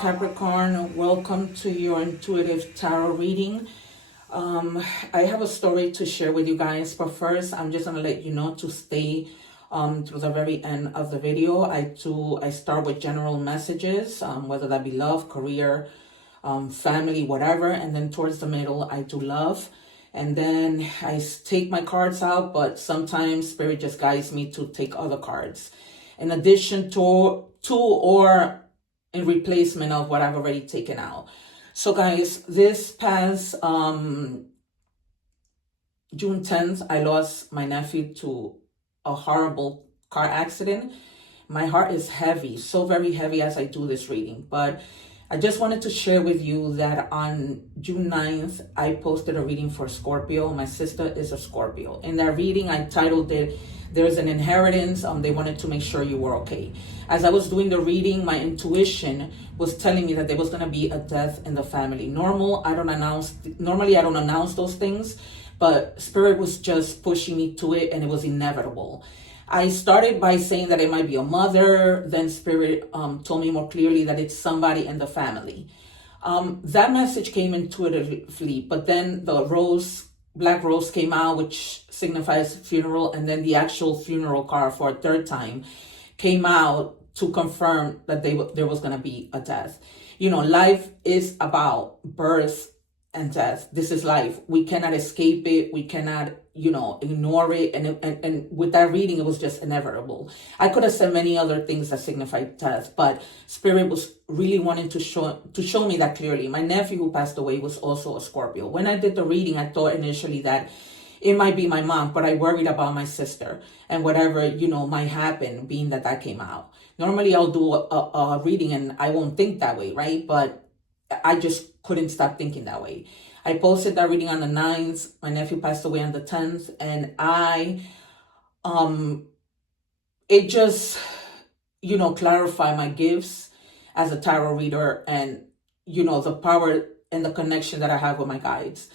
Capricorn. Welcome to your intuitive tarot reading. I have a story to share with you guys, but first I'm just gonna let you know to stay to the very end of the video. I start with general messages, whether that be love, career, family, whatever, and then towards the middle I do love, and then I take my cards out, but sometimes spirit just guides me to take other cards in addition to or in replacement of what I've already taken out. So guys, this past June 10th, I lost my nephew to a horrible car accident. My heart is heavy, so very heavy as I do this reading. But I just wanted to share with you that on June 9th, I posted a reading for Scorpio. My sister is a Scorpio. In that reading, I titled it, There's an Inheritance. They wanted to make sure you were okay. As I was doing the reading, my intuition was telling me that there was going to be a death in the family. Normally, I don't announce those things, but Spirit was just pushing me to it, and it was inevitable. I started by saying that it might be a mother. Then Spirit told me more clearly that it's somebody in the family. That message came intuitively, but then the black rose came out, which signifies funeral, and then the actual funeral card for a third time came out to confirm that there was going to be a death. You know, life is about birth and death. This is life. We cannot escape it. We cannot, ignore it. And with that reading, it was just inevitable. I could have said many other things that signified death, but Spirit was really wanting to show me that clearly. My nephew who passed away was also a Scorpio. When I did the reading, I thought initially that it might be my mom, but I worried about my sister and whatever, might happen, being that came out. Normally I'll do a reading and I won't think that way, right? But I just couldn't stop thinking that way. I posted that reading on the 9th. My nephew passed away on the 10th. And it just, clarified my gifts as a tarot reader and, the power and the connection that I have with my guides.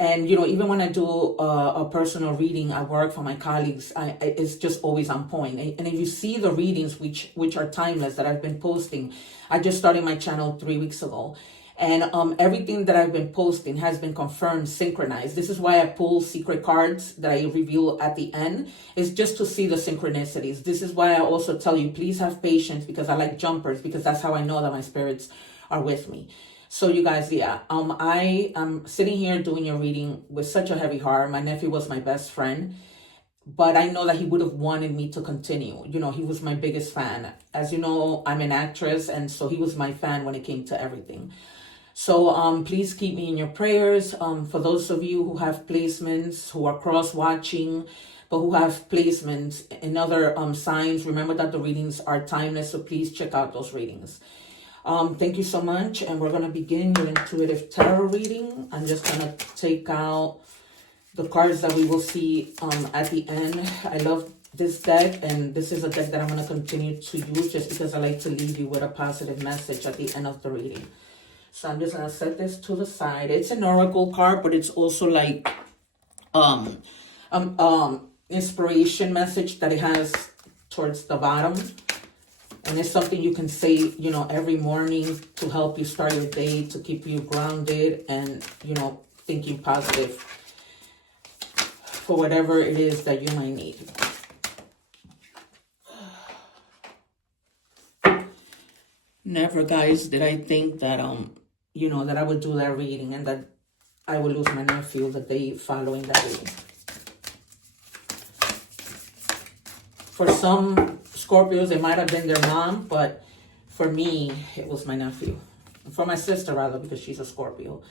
And, even when I do a personal reading at work for my colleagues, it's just always on point. And if you see the readings, which are timeless, that I've been posting, I just started my channel 3 weeks ago. And everything that I've been posting has been confirmed, synchronized. This is why I pull secret cards that I reveal at the end. It's just to see the synchronicities. This is why I also tell you, please have patience, because I like jumpers, because that's how I know that my spirits are with me. So you guys, I am sitting here doing your reading with such a heavy heart. My nephew was my best friend, but I know that he would have wanted me to continue. He was my biggest fan. As you know, I'm an actress, and so he was my fan when it came to everything. So please keep me in your prayers. For those of you who have placements, who are cross-watching, but who have placements in other signs, remember that the readings are timeless, so please check out those readings. Thank you so much, and we're going to begin your intuitive tarot reading. I'm just going to take out the cards that we will see at the end. I love this deck, and this is a deck that I'm going to continue to use just because I like to leave you with a positive message at the end of the reading. So I'm just going to set this to the side. It's an oracle card, but it's also like inspiration message that it has towards the bottom. And it's something you can say, every morning to help you start your day, to keep you grounded and, thinking positive for whatever it is that you might need. Never, guys, did I think that, that I would do that reading and that I would lose my nephew the day following that reading. For some Scorpios, it might have been their mom, but for me, it was my nephew. For my sister, rather, because she's a Scorpio.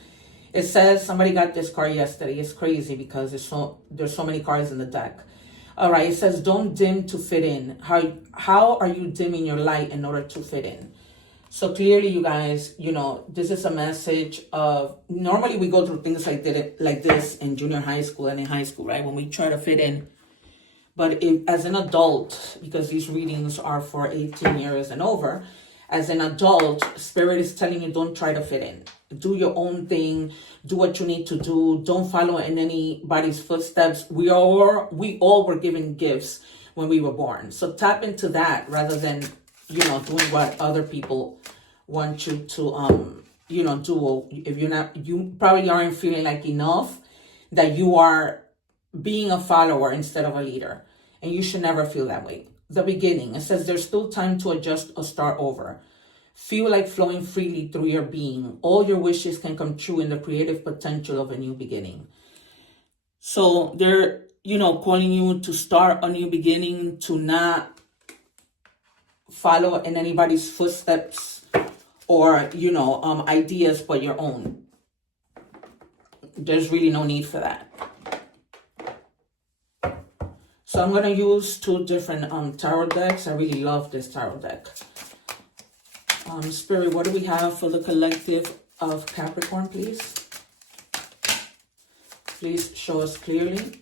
It says, somebody got this card yesterday. It's crazy because there's so many cards in the deck. All right, it says, don't dim to fit in. How are you dimming your light in order to fit in? So clearly, you guys, this is a message of, normally we go through things like this in junior high school and in high school, right? When we try to fit in. But as an adult, because these readings are for 18 years and over, as an adult, Spirit is telling you, don't try to fit in. Do your own thing. Do what you need to do. Don't follow in anybody's footsteps. We all were given gifts when we were born. So tap into that rather than, doing what other people want you to, do. If you probably aren't feeling like enough, that you are being a follower instead of a leader. And you should never feel that way. The beginning, it says there's still time to adjust or start over. Feel like flowing freely through your being. All your wishes can come true in the creative potential of a new beginning. So they're, calling you to start a new beginning, to not follow in anybody's footsteps or, ideas but your own. There's really no need for that. So I'm going to use two different tarot decks. I really love this tarot deck. Spirit, what do we have for the collective of Capricorn, please? Please show us clearly.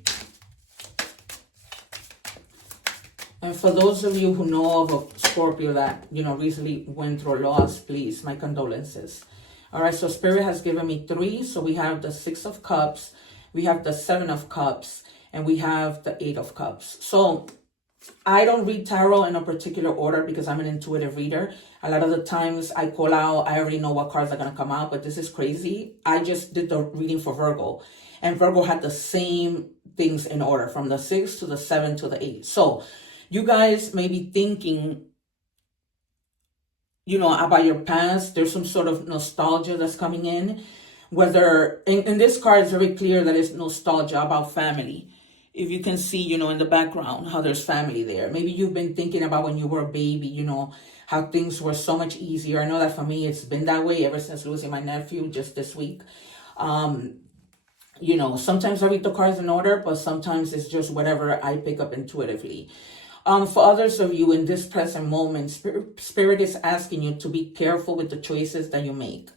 And for those of you who know of a Scorpio that, recently went through a loss, please, my condolences. All right, so Spirit has given me 3. So we have the 6 of Cups, we have the 7 of Cups, and we have the 8 of Cups. So I don't read tarot in a particular order because I'm an intuitive reader. A lot of the times I call out, I already know what cards are going to come out, but this is crazy. I just did the reading for Virgo, and Virgo had the same things in order from the 6 to the 7 to the 8. So you guys may be thinking, about your past. There's some sort of nostalgia that's coming in. Whether, in this card, it's very clear that it's nostalgia about family. If you can see, in the background, how there's family there. Maybe you've been thinking about when you were a baby, how things were so much easier. I know that for me, it's been that way ever since losing my nephew just this week. Sometimes I read the cards in order, but sometimes it's just whatever I pick up intuitively. For others of you in this present moment, Spirit is asking you to be careful with the choices that you make.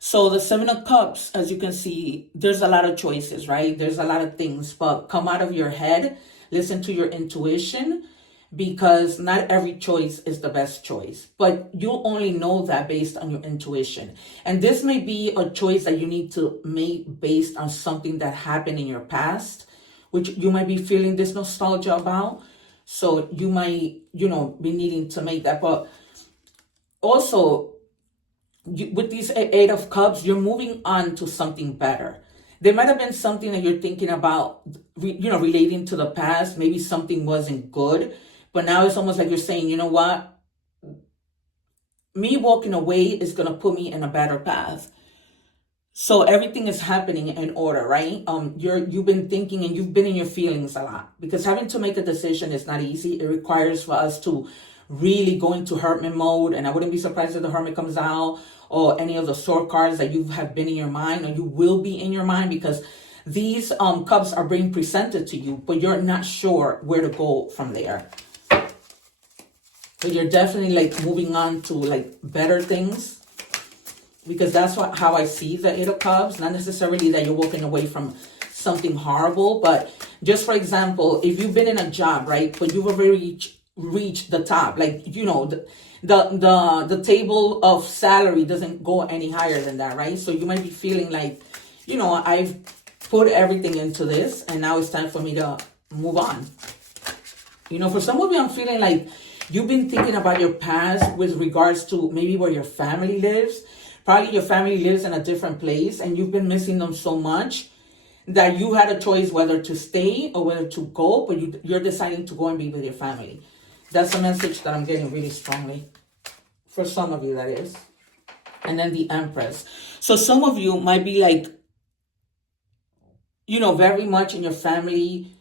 So the 7 of Cups, as you can see, there's a lot of choices, right? There's a lot of things, but come out of your head, listen to your intuition, because not every choice is the best choice, but you'll only know that based on your intuition. And this may be a choice that you need to make based on something that happened in your past, which you might be feeling this nostalgia about. So you might, be needing to make that. But also, with these 8 of Cups, you're moving on to something better. There might have been something that you're thinking about, relating to the past. Maybe something wasn't good. But now it's almost like you're saying, you know what? Me walking away is going to put me in a better path. So everything is happening in order, right? You've been thinking and you've been in your feelings a lot, because having to make a decision is not easy. It requires for us to really go into hermit mode, and I wouldn't be surprised if the hermit comes out, or any of the sword cards that you have been in your mind, or you will be in your mind, because these cups are being presented to you, but you're not sure where to go from there. But you're definitely moving on to better things. Because that's how I see the 8 of Cups. Not necessarily that you're walking away from something horrible, but just for example, if you've been in a job, right, but you've already reached the top, the table of salary doesn't go any higher than that, right? So you might be feeling I've put everything into this, and now it's time for me to move on. For some of you, I'm feeling like you've been thinking about your past with regards to maybe where your family lives. Probably your family lives in a different place, and you've been missing them so much that you had a choice whether to stay or whether to go, but you're deciding to go and be with your family. That's a message that I'm getting really strongly. For some of you, that is. And then the Empress. So some of you might be very much in your family,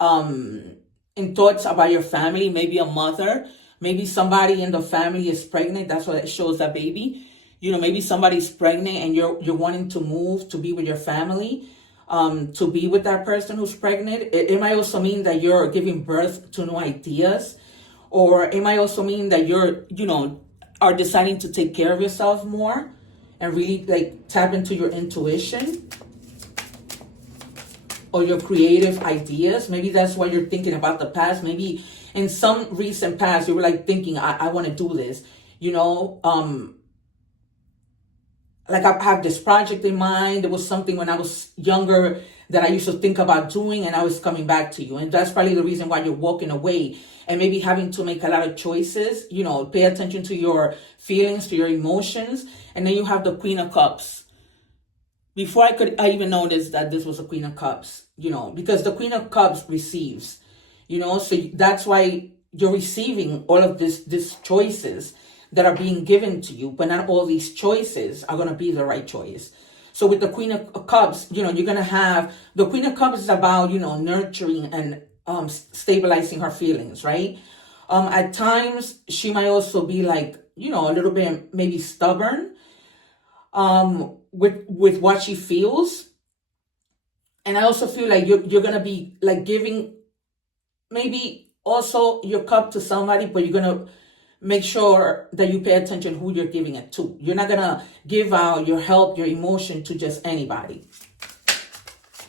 in thoughts about your family, maybe a mother, maybe somebody in the family is pregnant. That's what it shows, that baby. Maybe somebody's pregnant and you're wanting to move to be with your family, to be with that person who's pregnant. It might also mean that you're giving birth to new ideas, or it might also mean that you're, are deciding to take care of yourself more and really tap into your intuition or your creative ideas. Maybe that's why you're thinking about the past. Maybe in some recent past, you were thinking, I want to do this, I have this project in mind. There was something when I was younger that I used to think about doing, and now it's coming back to you. And that's probably the reason why you're walking away and maybe having to make a lot of choices. Pay attention to your feelings, to your emotions. And then you have the Queen of Cups. Before I even noticed that this was a Queen of Cups, because the Queen of Cups receives, so that's why you're receiving all of these choices that are being given to you, but not all these choices are going to be the right choice. So with the Queen of Cups, you're going to have, the Queen of Cups is about, nurturing and stabilizing her feelings, right? At times, she might also be like, a little bit maybe stubborn with what she feels. And I also feel like you're going to be like giving maybe also your cup to somebody, but you're going to make sure that you pay attention who you're giving it to. You're not going to give out your help, your emotion to just anybody.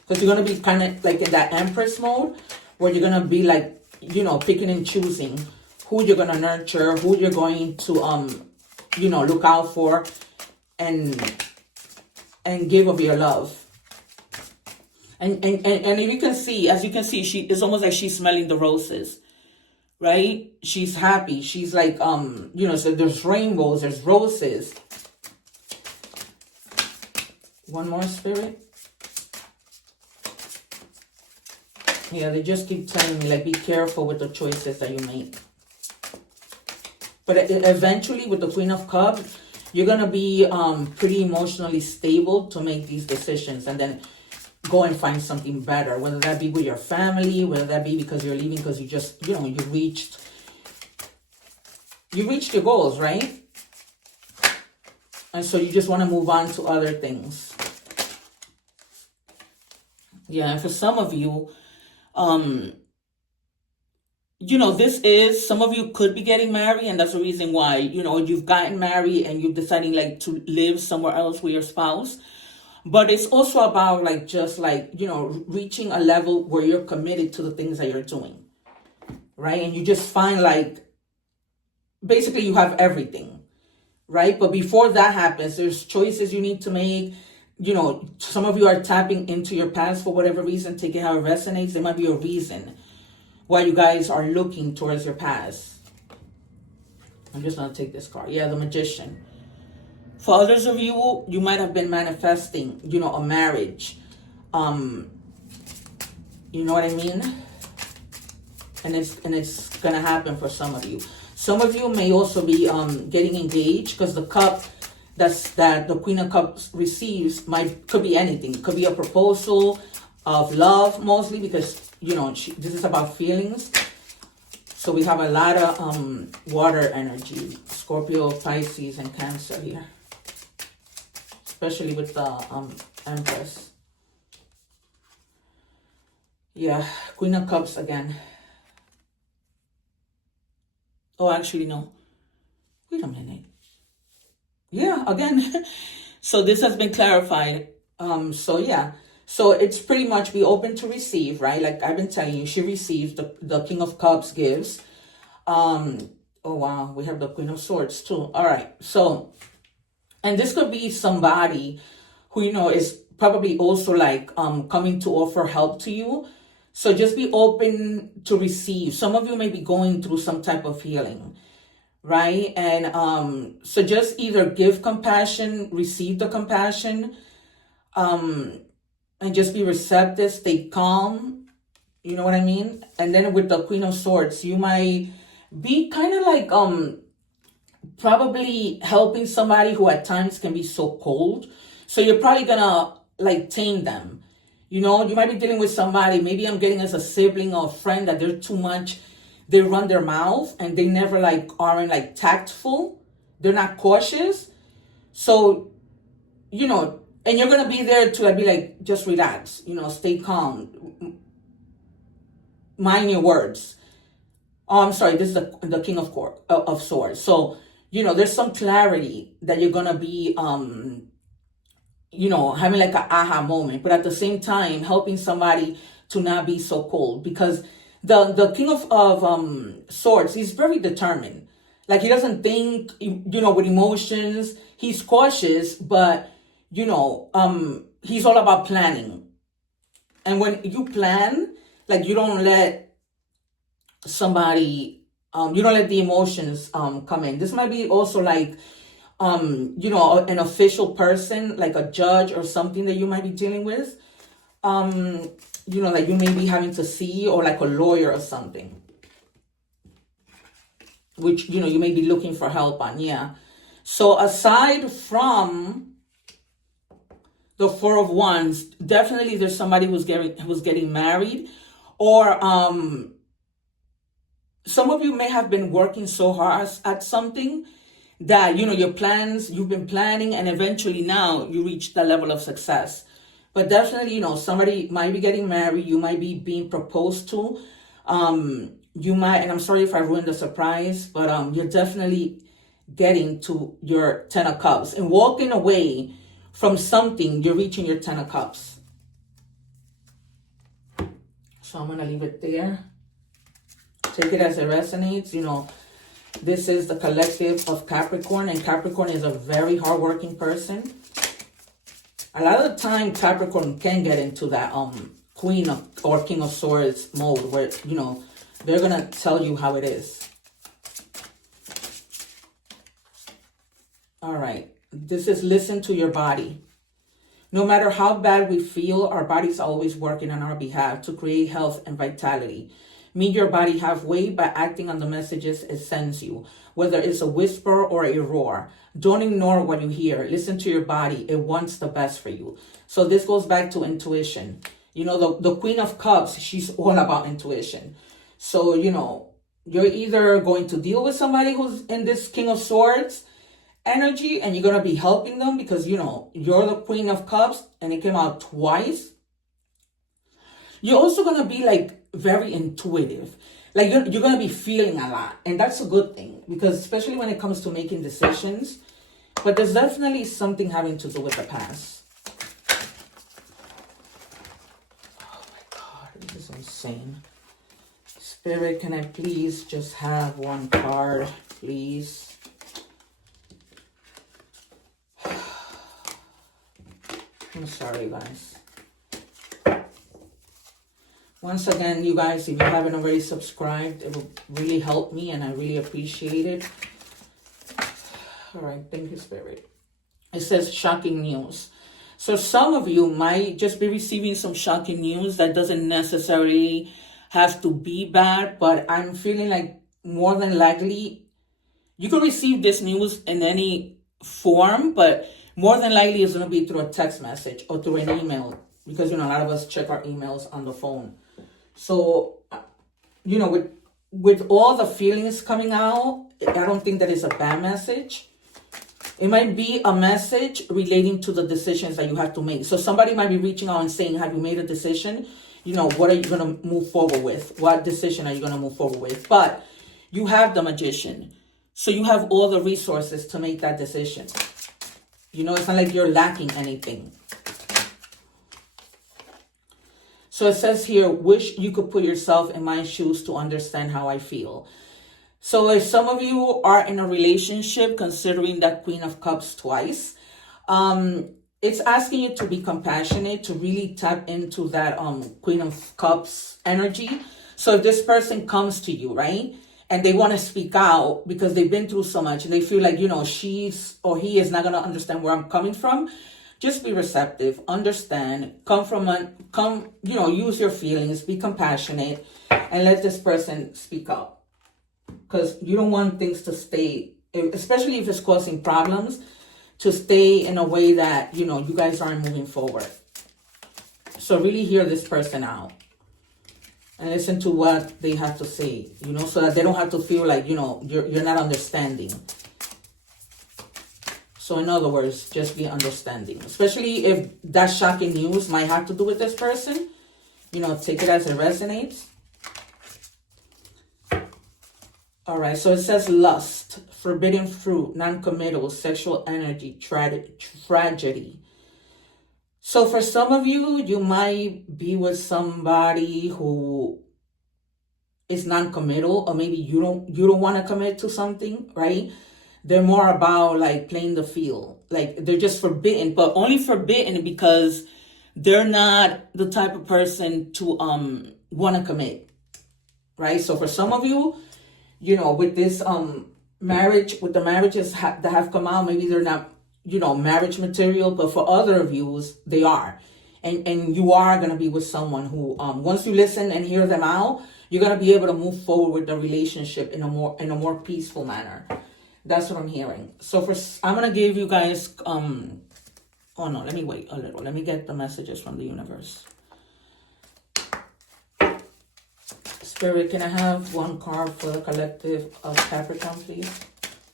Because you're going to be kind of like in that Empress mode where you're going to be like, picking and choosing who you're going to nurture, who you're going to, look out for and give of your love. And you can see, as you can see, it's almost like she's smelling the roses, right? She's happy. She's like, so there's rainbows, there's roses. One more, Spirit. Yeah, they just keep telling me, like, be careful with the choices that you make. But eventually, with the Queen of Cups, you're going to be pretty emotionally stable to make these decisions. And then go and find something better, whether that be with your family, whether that be because you're leaving because you just, you reached your goals, right? And so you just want to move on to other things. Yeah, and for some of you, some of you could be getting married, and that's the reason why, you've gotten married and you're deciding like to live somewhere else with your spouse. But it's also about like, just like, reaching a level where you're committed to the things that you're doing, right? And you just find like, basically you have everything, right? But before that happens, there's choices you need to make. Some of you are tapping into your past for whatever reason, take it how it resonates. There might be a reason why you guys are looking towards your past. I'm just going to take this card. Yeah, the Magician. For others of you, you might have been manifesting, a marriage. You know what I mean? And it's going to happen for some of you. Some of you may also be getting engaged, because the cup that the Queen of Cups receives could be anything. It could be a proposal of love, mostly, because, this is about feelings. So we have a lot of water energy, Scorpio, Pisces, and Cancer here. Especially with the Empress. Yeah, Queen of Cups again. Oh, actually, no. Wait a minute. Yeah, again. So this has been clarified. So yeah. So it's pretty much be open to receive, right? Like I've been telling you, she receives, the King of Cups gives. Oh, wow. We have the Queen of Swords too. All right. So, and this could be somebody who, is probably also like coming to offer help to you. So just be open to receive. Some of you may be going through some type of healing, right? And so just either give compassion, receive the compassion, and just be receptive, stay calm. You know what I mean? And then with the Queen of Swords, you might be kind of like probably helping somebody who at times can be so cold. So you're probably gonna like tame them. You might be dealing with somebody, maybe I'm getting as a sibling or a friend, that they're too much, they run their mouth and they never like aren't like tactful. They're not cautious. So, and you're gonna be there to be like, just relax, stay calm. Mind your words. Oh, I'm sorry, this is the King of Swords. So, there's some clarity that you're gonna be having like an aha moment, but at the same time helping somebody to not be so cold, because the King of Swords, he's very determined. Like he doesn't think, with emotions. He's cautious, but he's all about planning. And when you plan, like you don't let somebody, you don't let the emotions come in. This might be also like, an official person, like a judge or something that you might be dealing with. Like you may be having to see, or like a lawyer or something, which, you may be looking for help on. Yeah. So aside from the Four of Wands, definitely there's somebody who's getting married, or some of you may have been working so hard at something that, your plans, you've been planning, and eventually now you reach the level of success. But definitely, somebody might be getting married. You might be being proposed to. You might, and I'm sorry if I ruined the surprise, but you're definitely getting to your Ten of Cups and walking away from something. You're reaching your Ten of Cups. So I'm going to leave it there. Take it as it resonates. This is the collective of Capricorn, and Capricorn is a very hardworking person. A lot of the time, Capricorn can get into that Queen of or King of Swords mode where, they're going to tell you how it is. All right. This is listen to your body. No matter how bad we feel, our body's always working on our behalf to create health and vitality. Meet your body halfway by acting on the messages it sends you, whether it's a whisper or a roar. Don't ignore what you hear. Listen to your body. It wants the best for you. So this goes back to intuition. The Queen of Cups, she's all about intuition. So, you're either going to deal with somebody who's in this King of Swords energy, and you're going to be helping them because, you're the Queen of Cups and it came out twice. You're also going to be like very intuitive. Like you're going to be feeling a lot. And that's a good thing, because especially when it comes to making decisions. But there's definitely something having to do with the past. Oh my God, this is insane. Spirit, can I please just have one card, please? I'm sorry, guys. Once again, you guys, if you haven't already subscribed, it will really help me and I really appreciate it. All right, thank you, Spirit. It says shocking news. So some of you might just be receiving some shocking news that doesn't necessarily have to be bad, but I'm feeling like more than likely you could receive this news in any form, but more than likely it's going to be through a text message or through an email, because, a lot of us check our emails on the phone. So, with all the feelings coming out, I don't think that is a bad message. It might be a message relating to the decisions that you have to make. So somebody might be reaching out and saying, have you made a decision? What are you going to move forward with? What decision are you going to move forward with? But you have the Magician. So you have all the resources to make that decision. It's not like you're lacking anything. So it says here, wish you could put yourself in my shoes to understand how I feel. So if some of you are in a relationship, considering that Queen of Cups twice, it's asking you to be compassionate, to really tap into that Queen of Cups energy. So if this person comes to you, right, and they want to speak out because they've been through so much and they feel like, she's or he is not going to understand where I'm coming from, just be receptive, understand, use your feelings, be compassionate, and let this person speak up. Because you don't want things to stay, especially if it's causing problems, to stay in a way that, you guys aren't moving forward. So really hear this person out and listen to what they have to say, so that they don't have to feel like, you're not understanding. So in other words, just be understanding, especially if that shocking news might have to do with this person. Take it as it resonates. All right, so it says lust, forbidden fruit, non-committal, sexual energy, tragedy. So for some of you, you might be with somebody who is non-committal, or maybe you don't want to commit to something, right? They're more about like playing the field. Like they're just forbidden, but only forbidden because they're not the type of person to want to commit, right? So for some of you, with this marriage, with the marriages that have come out, maybe they're not, marriage material, but for other of you, they are. And you are going to be with someone who, once you listen and hear them out, you're going to be able to move forward with the relationship in a more peaceful manner. That's what I'm hearing. So I'm going to give you guys, oh no, let me wait a little. Let me get the messages from the universe. Spirit, can I have one card for the collective of Capricorn, please?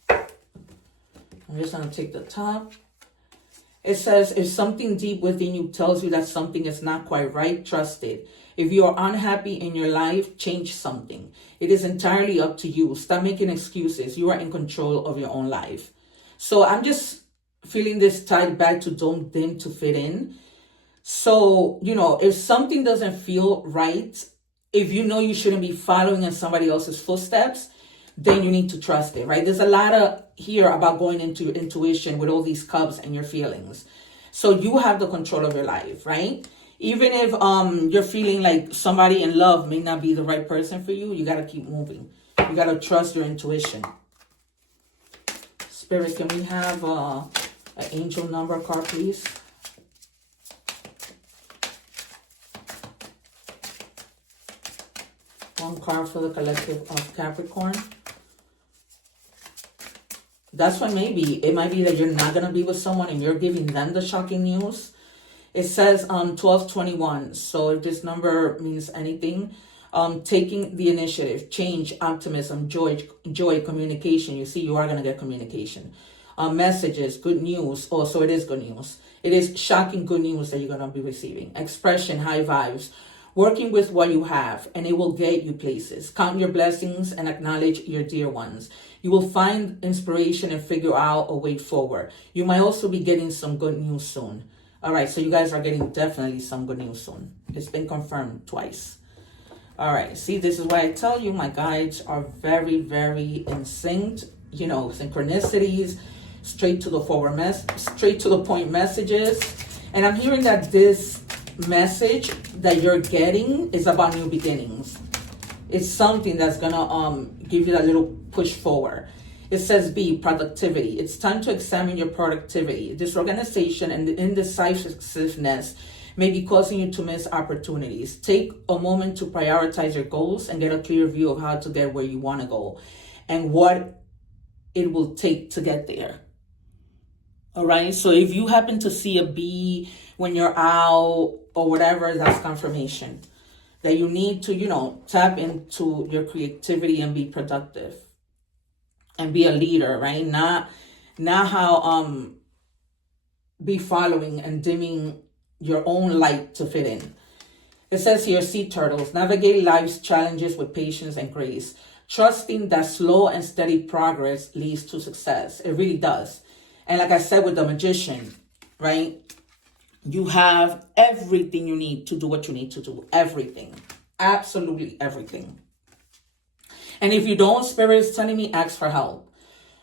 I'm just going to take the top. It says, if something deep within you tells you that something is not quite right, trust it. If you are unhappy in your life, change something. It is entirely up to you. Stop making excuses. You are in control of your own life. So I'm just feeling this tied back to don't dim to fit in. So, if something doesn't feel right, if you know you shouldn't be following in somebody else's footsteps, then you need to trust it, right? There's a lot of here about going into your intuition with all these cups and your feelings. So you have the control of your life, right? Even if you're feeling like somebody in love may not be the right person for you, you got to keep moving. You got to trust your intuition. Spirit, can we have an angel number card, please? One card for the collective of Capricorn. That's why it might be that you're not going to be with someone and you're giving them the shocking news. It says 1221. So if this number means anything, taking the initiative, change, optimism, joy, communication. You see, you are going to get communication. Messages, good news. Oh, so it is good news. It is shocking good news that you're going to be receiving. Expression, high vibes. Working with what you have, and it will get you places. Count your blessings and acknowledge your dear ones. You will find inspiration and figure out a way forward. You might also be getting some good news soon. All right, so you guys are getting definitely some good news soon. It's been confirmed twice. All right, see, this is why I tell you my guides are very, very in sync. Synchronicities, straight to the point messages. And I'm hearing that this message that you're getting is about new beginnings. It's something that's gonna give you that little push forward. It says B, productivity. It's time to examine your productivity. Disorganization and indecisiveness may be causing you to miss opportunities. Take a moment to prioritize your goals and get a clear view of how to get where you want to go and what it will take to get there. All right, so if you happen to see a B when you're out or whatever, that's confirmation that you need to, tap into your creativity and be productive and be a leader, right? Not how be following and dimming your own light to fit in. It says here, sea turtles, navigate life's challenges with patience and grace, trusting that slow and steady progress leads to success. It really does. And like I said with the magician, right? You have everything you need to do what you need to do. Everything. Absolutely everything. And if you don't, Spirit is telling me, ask for help.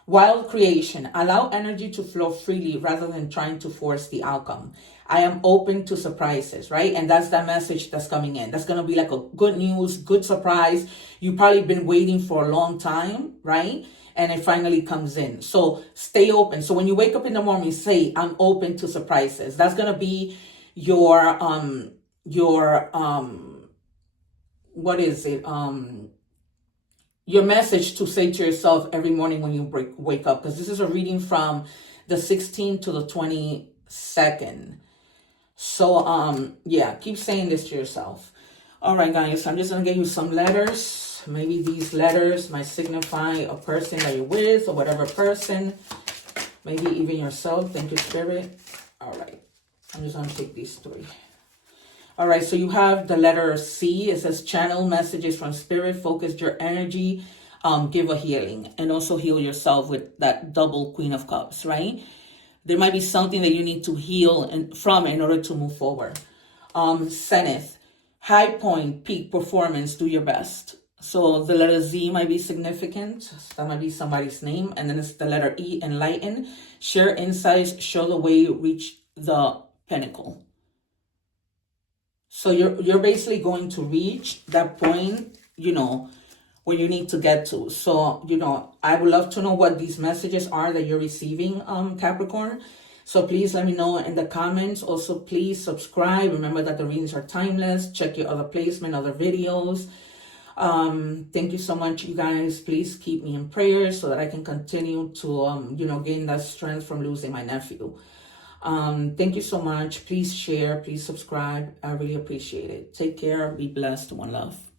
Wild creation. Allow energy to flow freely rather than trying to force the outcome. I am open to surprises, right? And that's that message that's coming in. That's going to be like a good news, good surprise. You've probably been waiting for a long time, right? And it finally comes in. So stay open. So when you wake up in the morning, say, I'm open to surprises. That's going to be your what is it? Your message to say to yourself every morning when you wake up. Because this is a reading from the 16th to the 22nd. So, yeah, keep saying this to yourself. All right, guys, I'm just going to give you some letters. Maybe these letters might signify a person that you're with or whatever person. Maybe even yourself. Thank you, Spirit. All right. I'm just going to take these three. All right. So you have the letter C. It says channel messages from Spirit. Focus your energy. Give a healing. And also heal yourself with that double Queen of Cups, right? There might be something that you need to heal from in order to move forward. Zenith. High point, peak performance. Do your best. So the letter Z might be significant. That might be somebody's name. And then it's the letter E, enlighten. Share insights, show the way, reach the pinnacle. So you're basically going to reach that point, where you need to get to. So, I would love to know what these messages are that you're receiving, Capricorn. So please let me know in the comments. Also, please subscribe. Remember that the readings are timeless. Check your other placement, other videos. Thank you so much, you guys. Please keep me in prayer so that I can continue to, gain that strength from losing my nephew. Thank you so much. Please share, please subscribe. I really appreciate it. Take care. Be blessed. One love.